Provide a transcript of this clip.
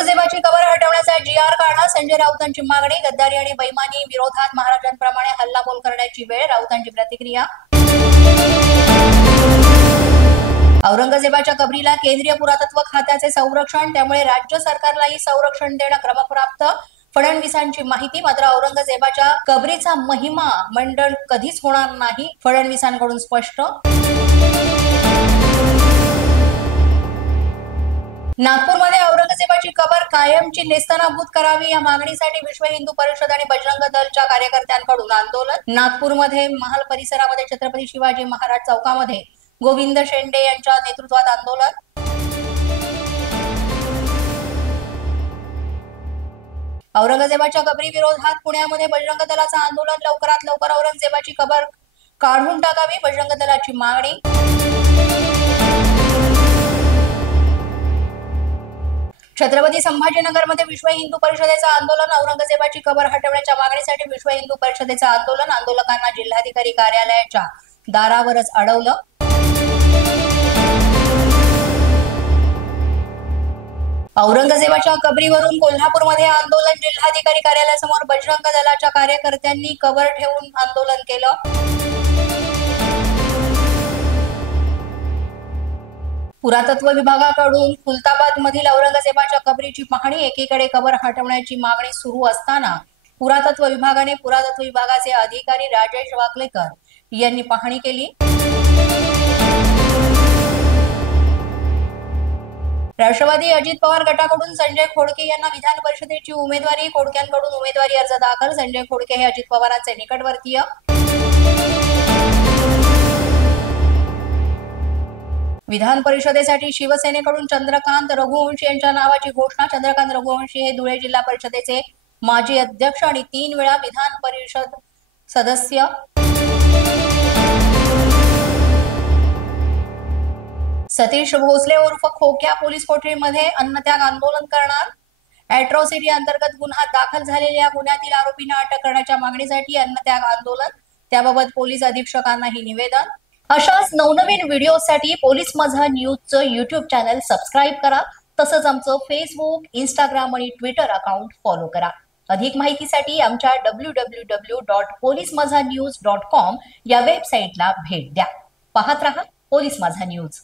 औरंगजेबाची कबर हटवण्याचा GR काढा. संजय राऊतांची मागणी. गद्दारी आणि बेईमानी विरोधात महाराजांप्रमाणे हल्लाबोल करण्याची वेळ. राऊतांची प्रतिक्रिया. औरंगजेबाच्या कबरीला केंद्रीय पुरातत्व खात्याचे संरक्षण, त्यामुळे राज्य सरकारलाही संरक्षण देणं क्रमप्राप्त. फडणवीसांची माहिती. मात्र औरंगजेबाच्या कबरीचा महिमा मंडळ कधीच होणार नाही, फडणवीसांकडून स्पष्ट. नागपूरमध्ये औरंगजेबाची कबर कायमची नेस्तनाबूत करावी या मागणीसाठी विश्व हिंदू परिषद आणि बजरंग दलच्या कार्यकर्त्यांकडून आंदोलन. नागपूरमध्ये महाल परिसरामध्ये छत्रपती शिवाजी महाराज चौकामध्ये गोविंद शेंडे यांच्या नेतृत्वात आंदोलन. औरंगजेबाच्या कबरी विरोधात पुण्यामध्ये बजरंग दलाचं आंदोलन. लवकरात लवकर औरंगजेबाची कबर काढून टाकावी, बजरंग दलाची मागणी. छत्रपती संभाजीनगरमध्ये विश्व हिंदू परिषदेचं आंदोलन. औरंगजेबाची कबर हटवण्याच्या मागणीसाठी विश्व हिंदू परिषदेचं आंदोलन. आंदोलकांना जिल्हाधिकारी कार्यालयाच्या दारावरच अडवलं. औरंगजेबाच्या कबरीवरून कोल्हापूरमध्ये आंदोलन. जिल्हाधिकारी कार्यालयासमोर बजरंग दलाच्या कार्यकर्त्यांनी कबर ठेवून आंदोलन केलं. पुरातत्व विभागाकडून खुलताबाद मधील औरंगजेबाच्या कबरीची पाहणी. एकीकडे कबर हटवण्याची मागणी सुरू असताना पुरातत्व विभागाचे अधिकारी राजेश वाकलेकर यांनी पाहणी केली. राष्ट्रवादी अजित पवार गटाकडून संजय खोडके यांना विधान परिषदेची उमेदवारी. खोडक्यांकडून उमेदवारी अर्ज दाखल. संजय खोडके हे अजित पवारांचे निकटवर्तीय. विधान परिषदेसाठी शिवसेनेकडून चंद्रकांत रघुवंशी यांच्या नावाची घोषणा. चंद्रकांत रघुवंशी हे धुळे जिल्हा परिषदेचे माजी अध्यक्ष आणि 3 वेळा विधान परिषद सदस्य. सतीश भोसले उर्फ खोक्या पोलीस कोठडीमध्ये अन्नत्याग आंदोलन करणार. अॅट्रॉसिटी अंतर्गत गुन्हा दाखल झालेल्या गुन्ह्यातील आरोपींना अटक करण्याच्या मागणीसाठी अन्नत्याग आंदोलन. त्याबाबत पोलीस अधीक्षकांनाही निवेदन. अशाच नवनवीन व्हिडिओसाठी पोलीस माझा न्यूजचं YouTube चॅनल सबस्क्राईब करा. तसंच आमचं फेसबुक, इंस्टाग्राम आणि ट्विटर अकाउंट फॉलो करा. अधिक माहितीसाठी आमच्या www.polismazhanews.com या वेबसाईटला भेट द्या. पाहत रहा पोलीस माझा न्यूज.